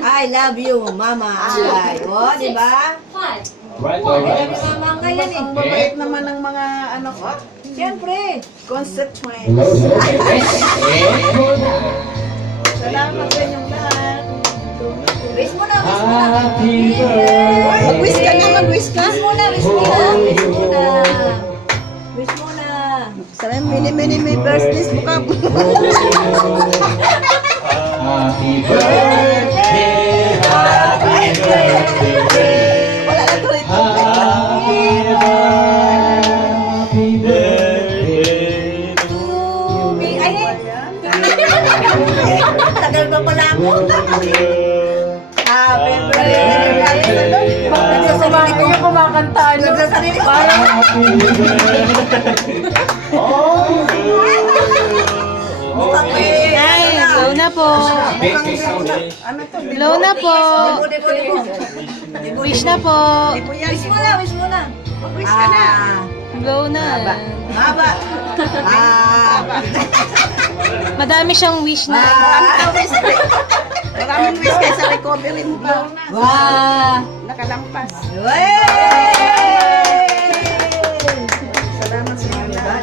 I love you, Mama. Ay, o, di ba? Right, I love you, Mama. Ang ganyan eh. Ang babait naman ng mga ano ko. Siyempre. Consequence. Salamat sa inyong lahat. Wish mo na, wish mo na. Mag-wish ka na, mag-wish ka. Wish mo na, wish mo na. Wish mo na. Wish mo na. Sana mini birthdays mo ka. Happy birthday, happy birthday, Wala na tuloy. happy birthday to Ay, tagal pa pala ako. Happy birthday. Nagsasarili ko yung kumakantaan. Nagsasarili ko. Ay, low na po. Ano to? Low na po. Wish na po. Wish mo na, wish mo na. Mag-wish ka na. Low na. Haba. Madami siyang wish na. Maraming wish kayo sa recovery mo pa. Wow. Nakalampas. Wey!